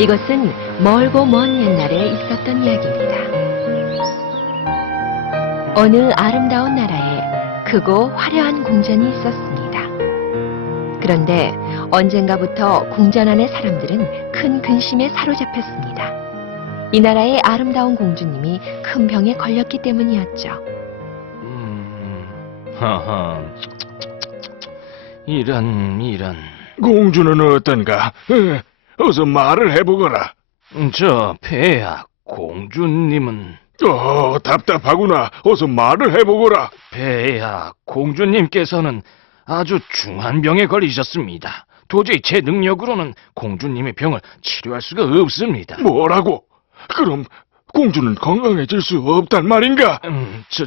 이것은 멀고 먼 옛날에 있었던 이야기입니다. 어느 아름다운 나라에 크고 화려한 궁전이 있었습니다. 그런데 언젠가부터 궁전 안의 사람들은 큰 근심에 사로잡혔습니다. 이 나라의 아름다운 공주님이 큰 병에 걸렸기 때문이었죠. 하하. 이런. 공주는 어떤가? 어서 말을 해보거라. 저 폐하, 공주님은... 답답하구나. 어서 말을 해보거라. 폐하, 공주님께서는 아주 중한 병에 걸리셨습니다. 도저히 제 능력으로는 공주님의 병을 치료할 수가 없습니다. 뭐라고? 그럼 공주는 건강해질 수 없단 말인가?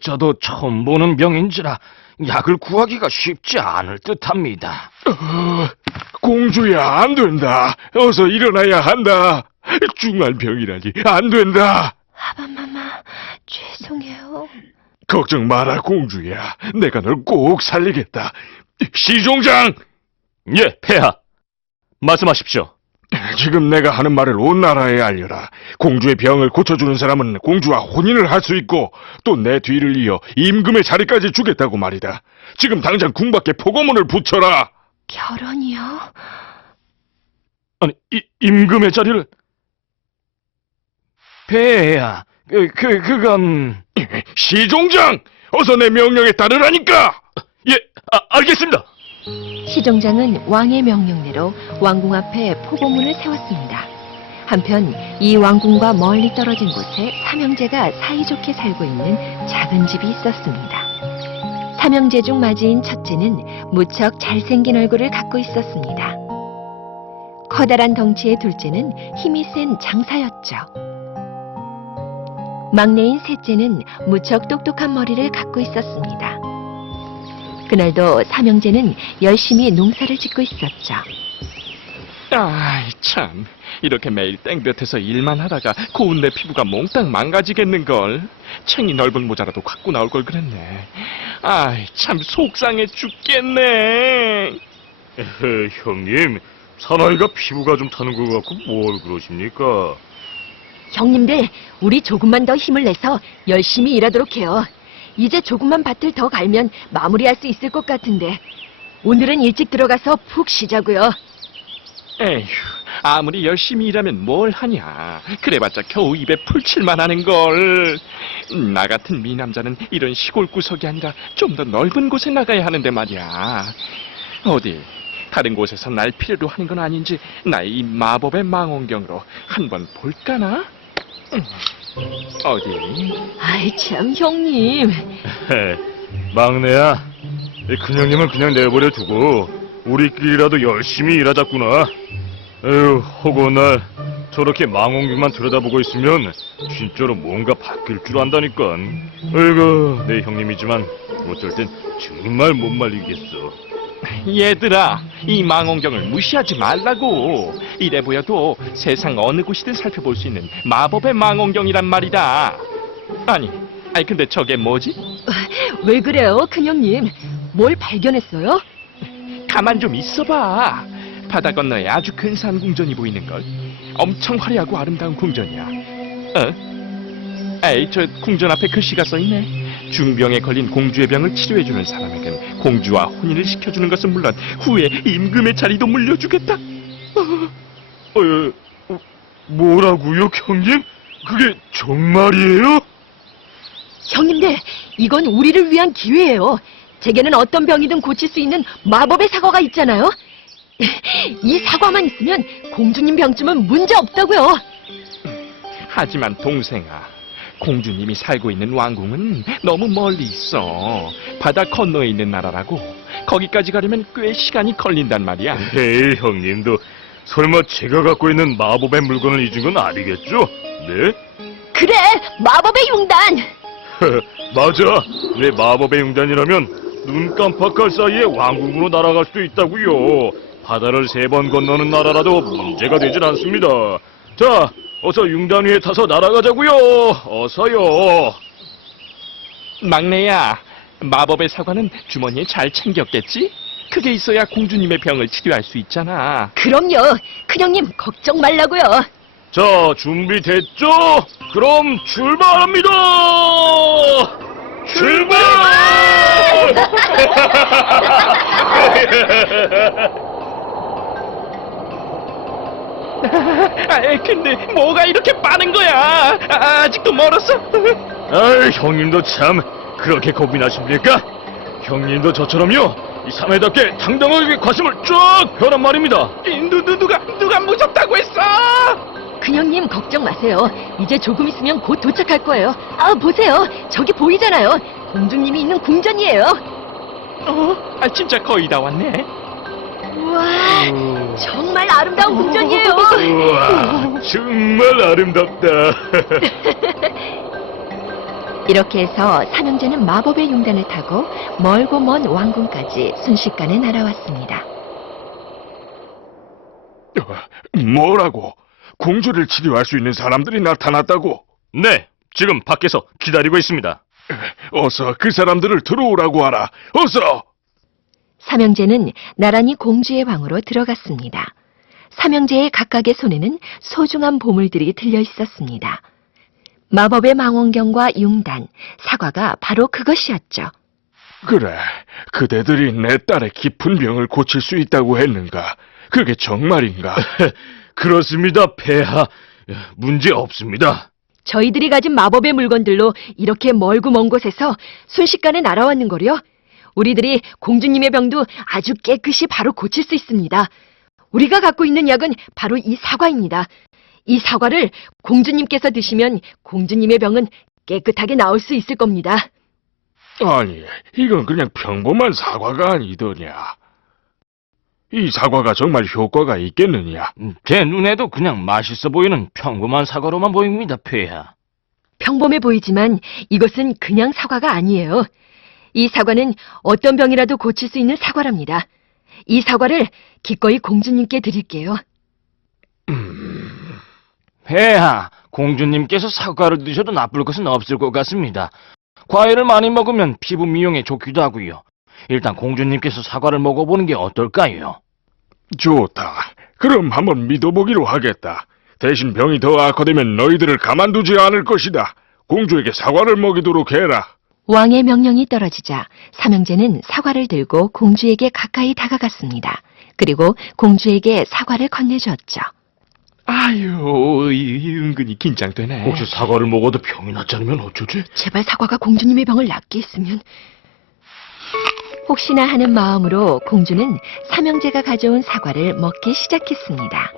저도 처음 보는 병인지라 약을 구하기가 쉽지 않을 듯합니다. 공주야, 안 된다. 어서 일어나야 한다. 중한 병이라니 안 된다. 아바마마, 죄송해요. 걱정 마라, 공주야. 내가 널 꼭 살리겠다. 시종장! 예, 폐하. 말씀하십시오. 지금 내가 하는 말을 온 나라에 알려라. 공주의 병을 고쳐주는 사람은 공주와 혼인을 할 수 있고 또 내 뒤를 이어 임금의 자리까지 주겠다고 말이다. 지금 당장 궁 밖에 포고문을 붙여라. 결혼이요? 아니, 임금의 자리를... 폐하, 그건... 시종장! 어서 내 명령에 따르라니까! 예, 알겠습니다. 시종장은 왕의 명령대로 왕궁 앞에 포고문을 세웠습니다. 한편 이 왕궁과 멀리 떨어진 곳에 삼형제가 사이좋게 살고 있는 작은 집이 있었습니다. 삼형제 중 맞이인 첫째는 무척 잘생긴 얼굴을 갖고 있었습니다. 커다란 덩치의 둘째는 힘이 센 장사였죠. 막내인 셋째는 무척 똑똑한 머리를 갖고 있었습니다. 그날도 삼형제는 열심히 농사를 짓고 있었죠. 아이 참, 이렇게 매일 땡볕에서 일만 하다가 고운 내 피부가 몽땅 망가지겠는걸. 챙이 넓은 모자라도 갖고 나올 걸 그랬네. 아이 참 속상해 죽겠네. 형님, 사나이가 피부가 좀 타는 것 같고 뭘 그러십니까? 형님들, 우리 조금만 더 힘을 내서 열심히 일하도록 해요. 이제 조금만 밭을 더 갈면 마무리할 수 있을 것 같은데 오늘은 일찍 들어가서 푹 쉬자고요. 에휴, 아무리 열심히 일하면 뭘 하냐. 그래봤자 겨우 입에 풀칠만 하는걸. 나 같은 미남자는 이런 시골 구석이 아니라 좀 더 넓은 곳에 나가야 하는데 말이야. 어디 다른 곳에서 날 필요로 하는 건 아닌지 나의 이 마법의 망원경으로 한번 볼까나? 어디? 아이 참 형님. 막내야, 큰형님은 그냥 내버려 두고 우리끼리라도 열심히 일하자꾸나. 에휴, 허구한 날 저렇게 망원경만 들여다보고 있으면 진짜로 뭔가 바뀔 줄 안다니까. 아이고, 내 형님이지만 어쩔 땐 정말 못 말리겠어. 얘들아, 이 망원경을 무시하지 말라고. 이래 보여도 세상 어느 곳이든 살펴볼 수 있는 마법의 망원경이란 말이다. 아니 근데 저게 뭐지? 왜 그래요 큰형님? 뭘 발견했어요? 가만 좀 있어봐. 바다 건너에 아주 근사한 궁전이 보이는걸. 엄청 화려하고 아름다운 궁전이야. 에이, 저 궁전 앞에 글씨가 써있네. 중병에 걸린 공주의 병을 치료해주는 사람에겐 공주와 혼인을 시켜주는 것은 물론 후에 임금의 자리도 물려주겠다. 뭐라고요, 형님? 그게 정말이에요? 형님들, 이건 우리를 위한 기회예요. 제게는 어떤 병이든 고칠 수 있는 마법의 사과가 있잖아요. 이 사과만 있으면 공주님 병쯤은 문제 없다고요. 하지만 동생아, 공주님이 살고 있는 왕궁은 너무 멀리 있어. 바다 건너에 있는 나라라고. 거기까지 가려면 꽤 시간이 걸린단 말이야. 에이, 형님도 설마 제가 갖고 있는 마법의 물건을 잊은 건 아니겠죠? 네? 그래, 마법의 융단. 맞아. 내 마법의 융단이라면 눈 깜빡할 사이에 왕궁으로 날아갈 수도 있다고요. 바다를 3번 건너는 나라라도 문제가 되질 않습니다. 자, 어서 융단 위에 타서 날아가자고요. 어서요. 막내야, 마법의 사과는 주머니에 잘 챙겼겠지? 그게 있어야 공주님의 병을 치료할 수 있잖아. 그럼요. 큰형님 걱정 말라고요. 자, 준비됐죠? 그럼 출발합니다! 출발! 근데 뭐가 이렇게 빠른 거야? 아직도 멀었어? 아이, 형님도 참 그렇게 겁이 나십니까? 형님도 저처럼요, 이 사내답게 당당하게 가슴을 쫙 펴란 말입니다. 누가 무섭다고 했어? 큰형님 걱정 마세요. 이제 조금 있으면 곧 도착할 거예요. 아, 보세요. 저기 보이잖아요. 공주님이 있는 궁전이에요. 진짜 거의 다 왔네. 우와, 정말 아름다운 궁전이에요. 우와, 정말 아름답다. 이렇게 해서 삼형제는 마법의 용단을 타고 멀고 먼 왕궁까지 순식간에 날아왔습니다. 뭐라고? 공주를 치료할 수 있는 사람들이 나타났다고? 네, 지금 밖에서 기다리고 있습니다. 어서 그 사람들을 들어오라고 하라. 어서! 삼형제는 나란히 공주의 방으로 들어갔습니다. 삼형제의 각각의 손에는 소중한 보물들이 들려 있었습니다. 마법의 망원경과 용단, 사과가 바로 그것이었죠. 그래, 그대들이 내 딸의 깊은 병을 고칠 수 있다고 했는가? 그게 정말인가? 그렇습니다, 폐하. 문제 없습니다. 저희들이 가진 마법의 물건들로 이렇게 멀고 먼 곳에서 순식간에 날아왔는 거요. 우리들이 공주님의 병도 아주 깨끗이 바로 고칠 수 있습니다. 우리가 갖고 있는 약은 바로 이 사과입니다. 이 사과를 공주님께서 드시면 공주님의 병은 깨끗하게 나을 수 있을 겁니다. 아니, 이건 그냥 평범한 사과가 아니더냐. 이 사과가 정말 효과가 있겠느냐? 제 눈에도 그냥 맛있어 보이는 평범한 사과로만 보입니다, 폐하. 평범해 보이지만 이것은 그냥 사과가 아니에요. 이 사과는 어떤 병이라도 고칠 수 있는 사과랍니다. 이 사과를 기꺼이 공주님께 드릴게요. 폐하, 공주님께서 사과를 드셔도 나쁠 것은 없을 것 같습니다. 과일을 많이 먹으면 피부 미용에 좋기도 하고요. 일단 공주님께서 사과를 먹어보는 게 어떨까요? 좋다. 그럼 한번 믿어보기로 하겠다. 대신 병이 더 악화되면 너희들을 가만두지 않을 것이다. 공주에게 사과를 먹이도록 해라. 왕의 명령이 떨어지자 삼형제는 사과를 들고 공주에게 가까이 다가갔습니다. 그리고 공주에게 사과를 건네주었죠. 아유, 은근히 긴장되네. 혹시 사과를 먹어도 병이 낫지 않으면 어쩌지? 제발 사과가 공주님의 병을 낫게 했으면. 혹시나 하는 마음으로 공주는 삼형제가 가져온 사과를 먹기 시작했습니다.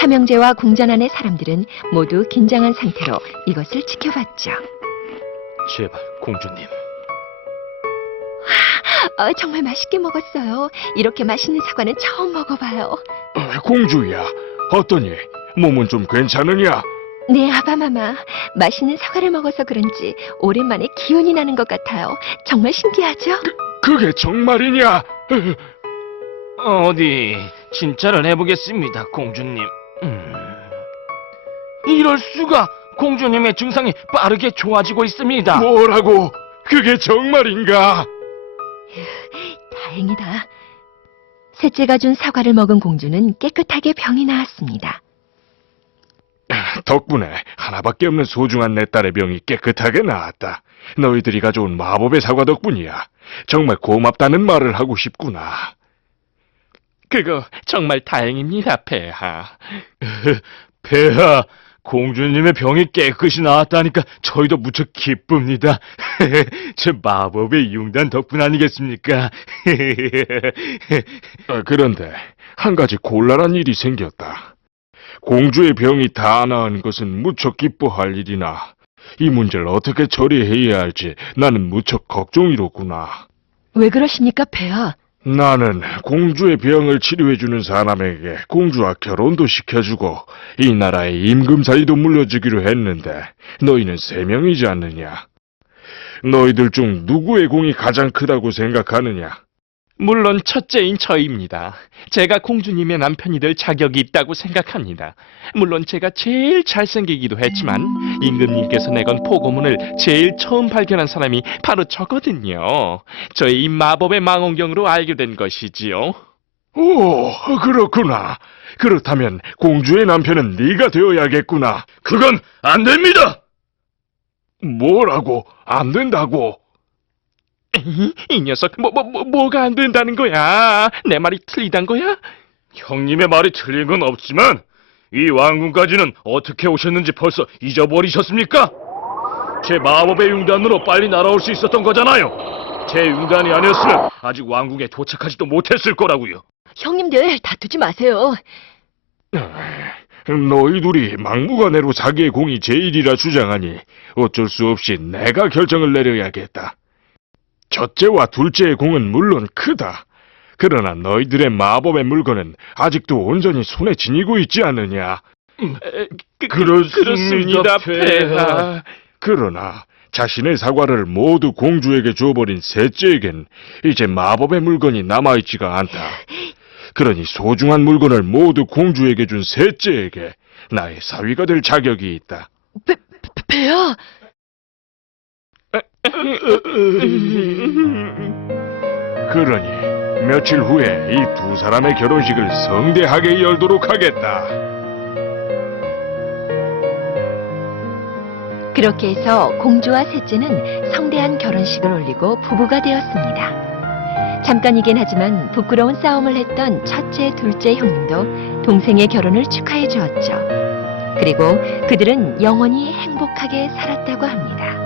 삼형제와 궁전 안의 사람들은 모두 긴장한 상태로 이것을 지켜봤죠. 제발, 공주님. 정말 맛있게 먹었어요. 이렇게 맛있는 사과는 처음 먹어봐요. 공주야, 어떠니? 몸은 좀 괜찮으냐? 네, 아바마마. 맛있는 사과를 먹어서 그런지 오랜만에 기운이 나는 것 같아요. 정말 신기하죠? 그게 정말이냐? 어디, 진짜를 해보겠습니다, 공주님. 이럴 수가! 공주님의 증상이 빠르게 좋아지고 있습니다. 뭐라고? 그게 정말인가? 다행이다. 셋째가 준 사과를 먹은 공주는 깨끗하게 병이 나았습니다. 덕분에 하나밖에 없는 소중한 내 딸의 병이 깨끗하게 나았다. 너희들이 가져온 마법의 사과 덕분이야. 정말 고맙다는 말을 하고 싶구나. 그거 정말 다행입니다, 폐하. 폐하, 공주님의 병이 깨끗이 나았다니까 저희도 무척 기쁩니다. 제 마법의 융단 덕분 아니겠습니까? 그런데 한 가지 곤란한 일이 생겼다. 공주의 병이 다 나은 것은 무척 기뻐할 일이나 이 문제를 어떻게 처리해야 할지 나는 무척 걱정이로구나. 왜 그러십니까, 폐하? 나는 공주의 병을 치료해주는 사람에게 공주와 결혼도 시켜주고 이 나라의 임금사위도 물려주기로 했는데 너희는 3명이지 않느냐? 너희들 중 누구의 공이 가장 크다고 생각하느냐? 물론 첫째인 저입니다. 제가 공주님의 남편이 될 자격이 있다고 생각합니다. 물론 제가 제일 잘생기기도 했지만 임금님께서 내건 포고문을 제일 처음 발견한 사람이 바로 저거든요. 저의 이 마법의 망원경으로 알게 된 것이지요. 오, 그렇구나. 그렇다면 공주의 남편은 네가 되어야겠구나. 그건 안 됩니다. 뭐라고? 안 된다고? 이 녀석 뭐가 안 된다는 거야? 내 말이 틀리단 거야? 형님의 말이 틀린 건 없지만 이 왕궁까지는 어떻게 오셨는지 벌써 잊어버리셨습니까? 제 마법의 융단으로 빨리 날아올 수 있었던 거잖아요. 제 융단이 아니었으면 아직 왕궁에 도착하지도 못했을 거라고요. 형님들 다투지 마세요. 너희 둘이 막무가내로 자기의 공이 제일이라 주장하니 어쩔 수 없이 내가 결정을 내려야겠다. 첫째와 둘째의 공은 물론 크다. 그러나 너희들의 마법의 물건은 아직도 온전히 손에 지니고 있지 않느냐. 그렇습니다, 폐하. 그러나 자신의 사과를 모두 공주에게 주어버린 셋째에겐 이제 마법의 물건이 남아있지가 않다. 그러니 소중한 물건을 모두 공주에게 준 셋째에게 나의 사위가 될 자격이 있다. 폐하! 그러니 며칠 후에 이 두 사람의 결혼식을 성대하게 열도록 하겠다. 그렇게 해서 공주와 셋째는 성대한 결혼식을 올리고 부부가 되었습니다. 잠깐이긴 하지만 부끄러운 싸움을 했던 첫째, 둘째 형님도 동생의 결혼을 축하해 주었죠. 그리고 그들은 영원히 행복하게 살았다고 합니다.